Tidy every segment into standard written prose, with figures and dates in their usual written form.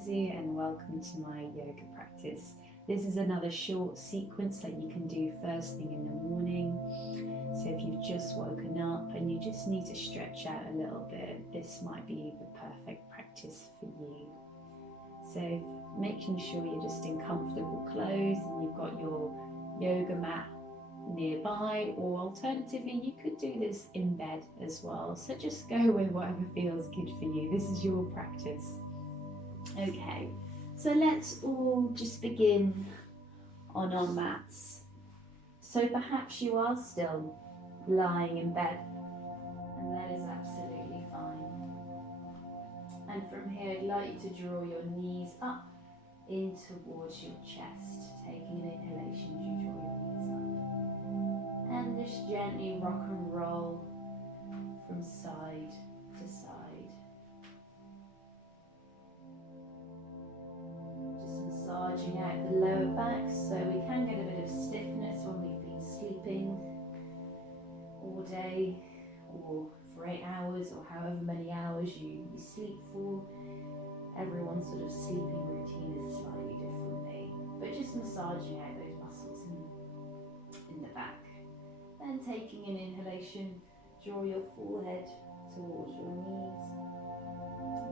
Susie and welcome to my yoga practice. This is another short sequence that you can do first thing in the morning. So if you've just woken up and you just need to stretch out a little bit, this might be the perfect practice for you. So making sure you're just in comfortable clothes and you've got your yoga mat nearby, or alternatively you could do this in bed as well. So just go with whatever feels good for you. This is your practice. Okay, so let's all just begin on our mats. So perhaps you are still lying in bed, and that is absolutely fine. And from here I'd like you to draw your knees up in towards your chest. Taking an inhalation as you draw your knees up. And just gently rock and roll from side to side. Just massaging out the lower back, so we can get a bit of stiffness when we've been sleeping all day or for 8 hours or however many hours you sleep for. Everyone's sort of sleeping routine is slightly differently, but just massaging out those muscles in the back. Then taking an inhalation, draw your forehead towards your knees,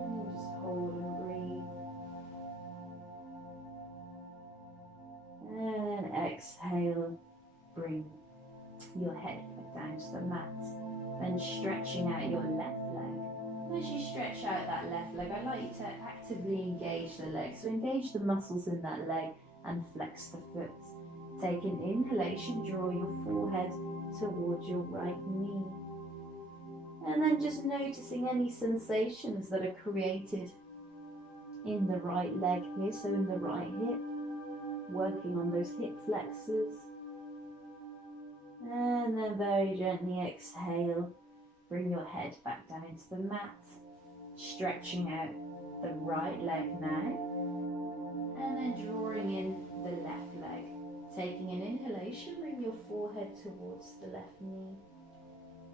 and just hold and breathe. And then exhale, bring your head back down to the mat. Then stretching out your left leg. As you stretch out that left leg, I'd like you to actively engage the leg. So engage the muscles in that leg and flex the foot. Take an inhalation, draw your forehead towards your right knee. And then just noticing any sensations that are created in the right leg here, so in the right hip, working on those hip flexors. And then very gently exhale, bring your head back down to the mat, stretching out the right leg now, and then drawing in the left leg. Taking an inhalation, bring your forehead towards the left knee,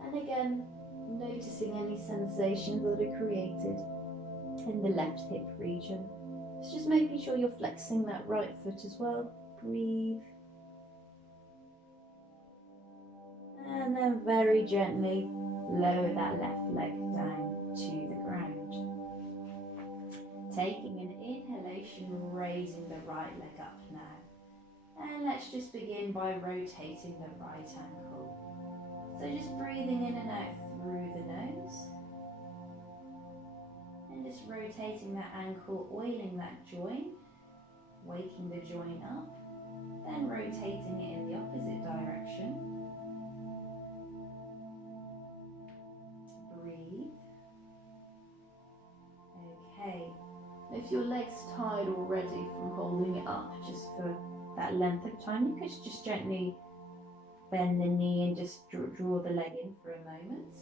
and again noticing any sensations that are created in the left hip region. It's just making sure you're flexing that right foot as well. Breathe. And then very gently lower that left leg down to the ground. Taking an inhalation, raising the right leg up now. And let's just begin by rotating the right ankle. So just breathing in and out through the nose. And just rotating that ankle, oiling that joint, waking the joint up. Then rotating it in the opposite direction. Breathe. Okay. If your leg's tired already from holding it up just for that length of time, you could just gently bend the knee and just draw the leg in for a moment.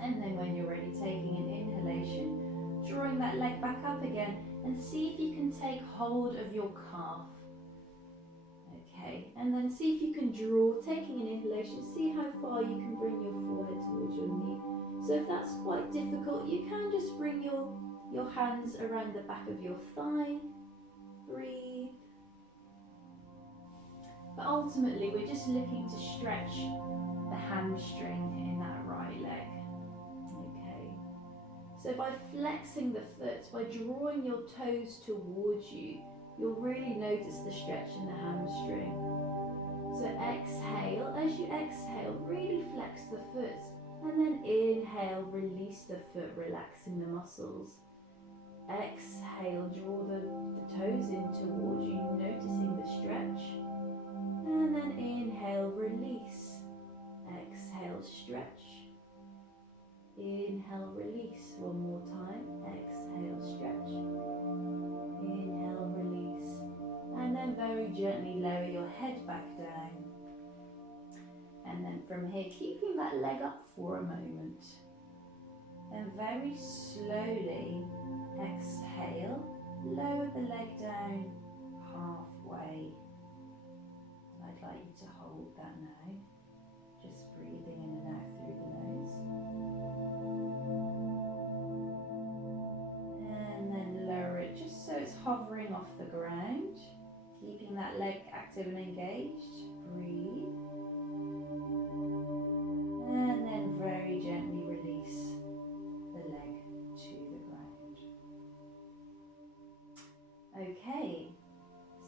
And then when you're ready, taking an inhalation, drawing that leg back up again, and see if you can take hold of your calf. Okay, and then see if you can draw, taking an inhalation, see how far you can bring your forehead towards your knee. So if that's quite difficult, you can just bring your hands around the back of your thigh. Breathe. But ultimately, we're just looking to stretch the hamstring in that right leg. Okay. So by flexing the foot, by drawing your toes towards you, you'll really notice the stretch in the hamstring. So exhale. As you exhale, really flex the foot. And then inhale, release the foot, relaxing the muscles. Exhale, draw the toes in towards you, noticing the stretch. And then inhale, release. Exhale, stretch. Inhale, release. One more time. Exhale, stretch. Inhale, release. And then very gently lower your head back down. And then from here, keeping that leg up for a moment. Then very slowly exhale, lower the leg down halfway. I'd like you to hold that now, just breathing in and out through the nose. And then lower that leg active and engaged. Breathe. And then very gently release the leg to the ground. Okay,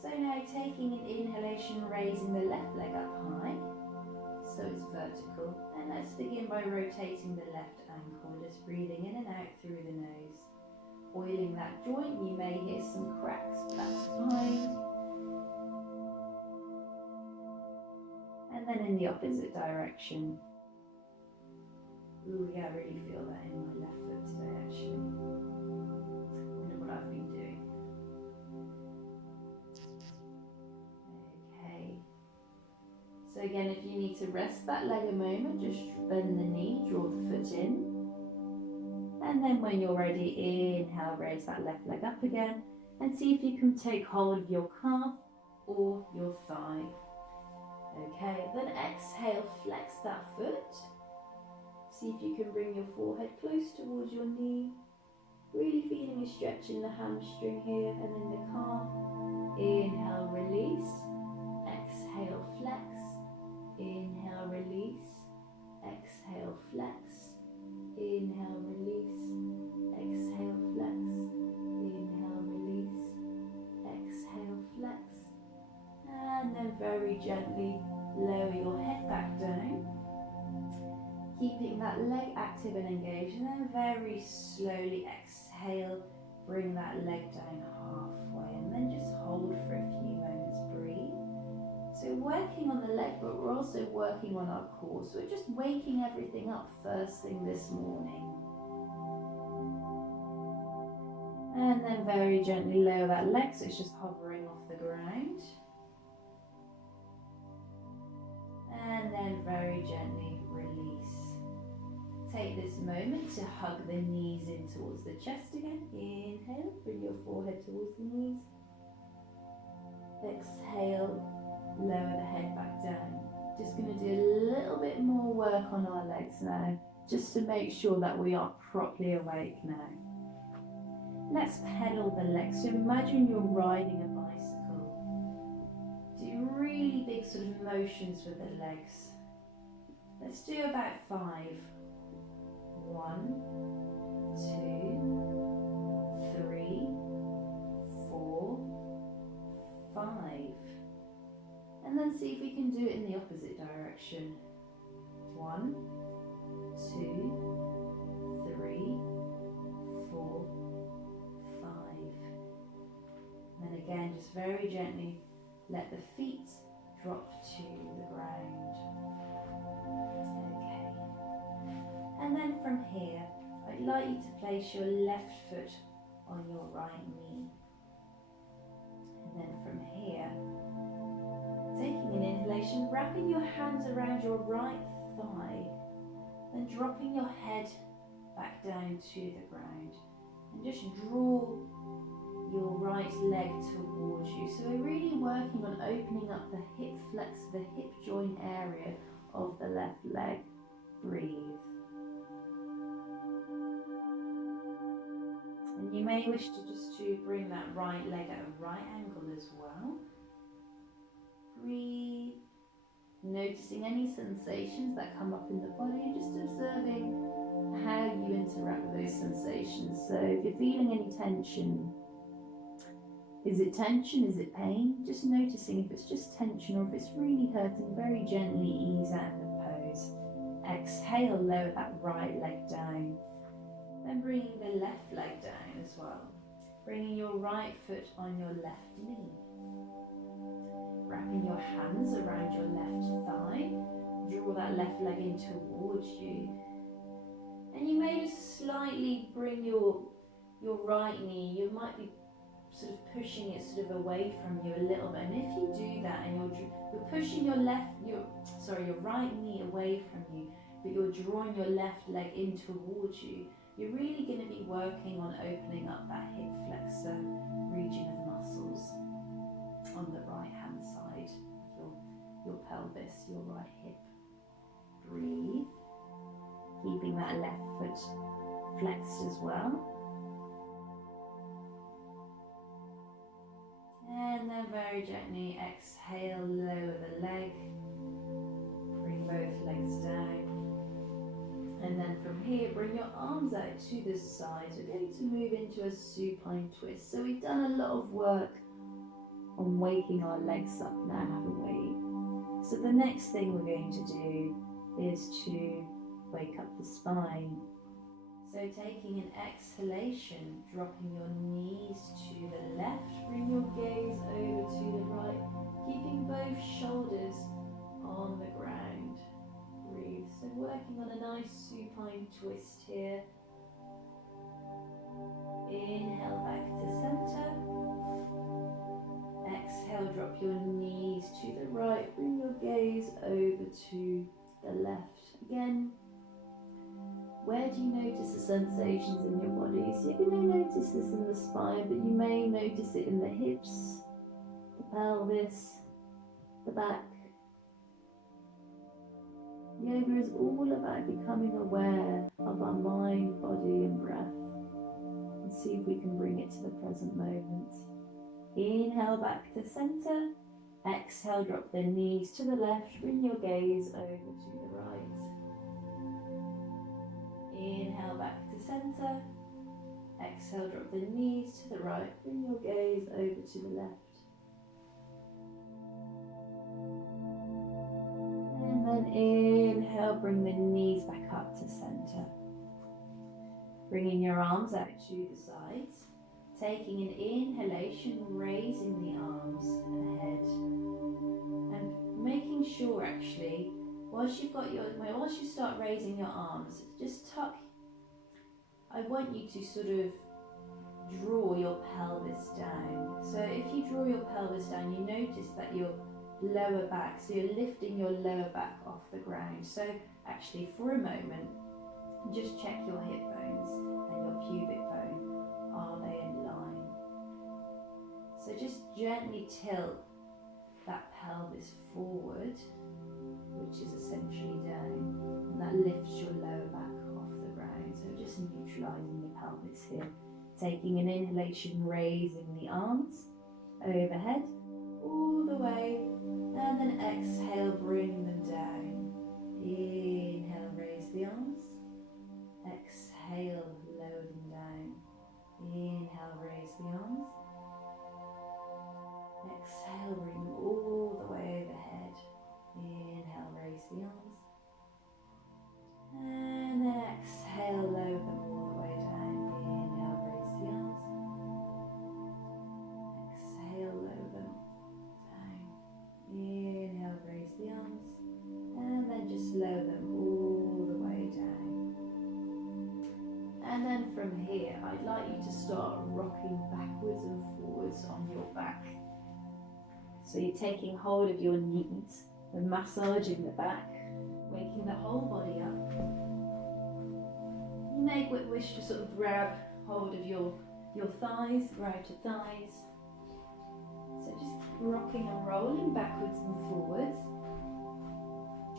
so now taking an inhalation, raising the left leg up high, so it's vertical. And let's begin by rotating the left ankle, just breathing in and out through the nose. Oiling that joint, you may hear some cracks, but that's fine. And then in the opposite direction. Ooh, yeah, I really feel that in my left foot today, actually. Wonder what I've been doing. Okay. So again, if you need to rest that leg a moment, just bend the knee, draw the foot in. And then when you're ready, inhale, raise that left leg up again. And see if you can take hold of your calf or your thigh. Okay, then exhale, flex that foot. See if you can bring your forehead close towards your knee. Really feeling a stretch in the hamstring here and in the calf. Inhale, release. Exhale, flex. Inhale, release. Exhale, flex. Inhale, release. Exhale, flex. Inhale, release. Exhale, flex. And then very gently lower your head back down. Keeping that leg active and engaged, and then very slowly exhale, bring that leg down halfway, and then just hold for a few moments, breathe. So working on the leg, but we're also working on our core, so we're just waking everything up first thing this morning. And then very gently lower that leg, so it's just hovering off the ground. And then very gently release. Take this moment to hug the knees in towards the chest again. Inhale, bring your forehead towards the knees. Exhale, lower the head back down. Just going to do a little bit more work on our legs now, just to make sure that we are properly awake now. Let's pedal the legs. So imagine you're riding a bicycle. Do really big sort of motions with the legs. Let's do about 5. 1, 2, 3, 4, 5. And then see if we can do it in the opposite direction. 1, 2, 3, 4, 5. And then again, just very gently let the feet drop to the ground. Okay. And then from here, I'd like you to place your left foot on your right knee. And then from here, taking an inhalation, wrapping your hands around your right thigh, then dropping your head back down to the ground. And just draw your right leg towards you. So we're really working on opening up the hip flex, the hip joint area of the left leg. Breathe. And you may wish to bring that right leg at a right angle as well. Breathe. Noticing any sensations that come up in the body and just observing how you interact with those sensations. So if you're feeling any tension, is it tension? Is it pain? Just noticing if it's just tension or if it's really hurting, very gently ease out of the pose. Exhale, lower that right leg down. Then bringing the left leg down as well. Bringing your right foot on your left knee. Wrapping your hands around your left thigh. Draw that left leg in towards you. And you may just slightly bring your right knee, you might be sort of pushing it sort of away from you a little bit. And if you do that and you're pushing your right knee away from you, but you're drawing your left leg in towards you, you're really going to be working on opening up that hip flexor region of muscles on the right hand side, your pelvis, your right hip. Breathe, keeping that left foot flexed as well. And then very very gently exhale, lower the leg. Bring both legs down. And then from here, bring your arms out to the sides. We're going to move into a supine twist. So we've done a lot of work on waking our legs up now, haven't we? So the next thing we're going to do is to wake up the spine. So taking an exhalation, dropping your knees to the left, bring your gaze over to the right, keeping both shoulders on the ground. Breathe. So working on a nice supine twist here. Inhale back to center. Exhale, drop your knees to the right, bring your gaze over to the left. Again, where do you notice the sensations in your body? So you're going to notice this in the spine, but you may notice it in the hips, the pelvis, the back. Yoga is all about becoming aware of our mind, body and breath, and see if we can bring it to the present moment. Inhale back to center. Exhale, drop the knees to the left, bring your gaze over to the right. Inhale back to center. Exhale, drop the knees to the right, bring your gaze over to the left. And then inhale, bring the knees back up to center. Bringing your arms out to the sides. Taking an inhalation, raising the arms ahead. And making sure actually, whilst you start raising your arms, just tuck. I want you to sort of draw your pelvis down. So if you draw your pelvis down, you notice that your lower back, so you're lifting your lower back off the ground. So actually for a moment, just check your hip bones and your pubic bone. Are they in line? So just gently tilt that pelvis forward, which is essentially down, and that lifts your lower back off the ground. So just neutralizing the pelvis here. Taking an inhalation, raising the arms overhead, all the way, and then exhale, bring them down. Inhale, raise the arms. Exhale, lower them down. Inhale, raise the arms. Exhale, bring them all the way overhead. Inhale, raise the arms. And then exhale, lower them all the way down. Inhale, raise the arms. Exhale, lower them down. Inhale, raise the arms. And then just lower them all the way down. And then from here, I'd like you to start rocking backwards and forwards on your back. So you're taking hold of your knees and massaging the back, waking the whole body up. You may wish to sort of grab hold of your thighs, your outer thighs. So just rocking and rolling backwards and forwards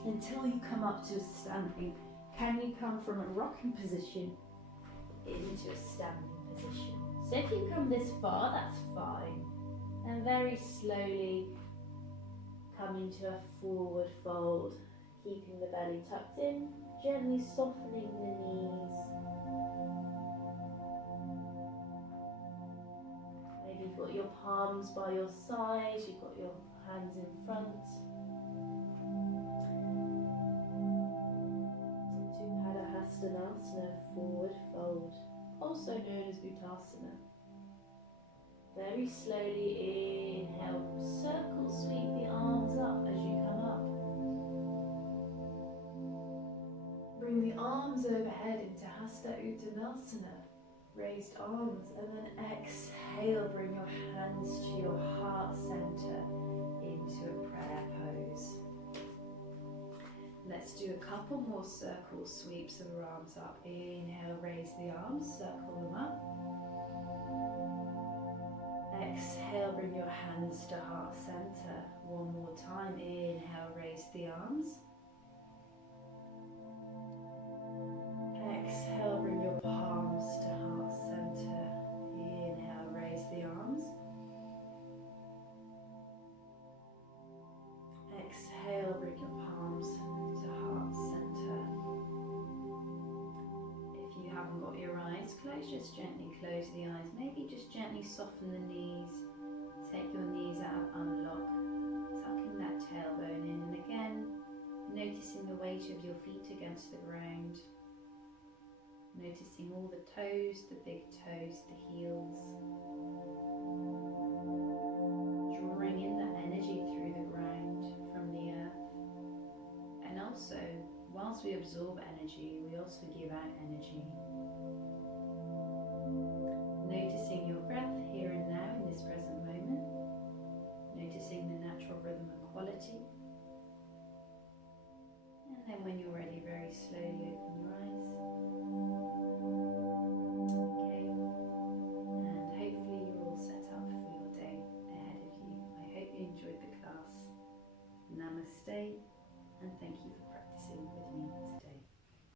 until you come up to a standing. Can you come from a rocking position into a standing position? So if you come this far, that's fine. And very slowly come into a forward fold, keeping the belly tucked in, gently softening the knees. Maybe you've got your palms by your side, you've got your hands in front. Supine, forward fold, also known as Uttasana. Very slowly inhale, circle sweep the arms up as you come up. Bring the arms overhead into Hasta Uttanasana, raised arms, and then exhale, bring your hands to your heart center into a prayer pose. Let's do a couple more circle sweeps of our arms up. Inhale, raise the arms, circle them up. Exhale, bring your hands to heart center. One more time. Inhale, raise the arms. Exhale, bring your palms to heart center. Inhale, raise the arms. just gently close the eyes. Maybe just gently soften the knees. Take your knees out, unlock, tucking that tailbone in, and again, noticing the weight of your feet against the ground. Noticing all the toes, the big toes, the heels. Drawing in that energy through the ground from the earth. And also, whilst we absorb energy, we also give out energy. Noticing your breath here and now in this present moment. Noticing the natural rhythm and quality. And then when you're ready, very slowly open your eyes. Okay. And hopefully you're all set up for your day ahead of you. I hope you enjoyed the class. Namaste, and thank you for practicing with me today.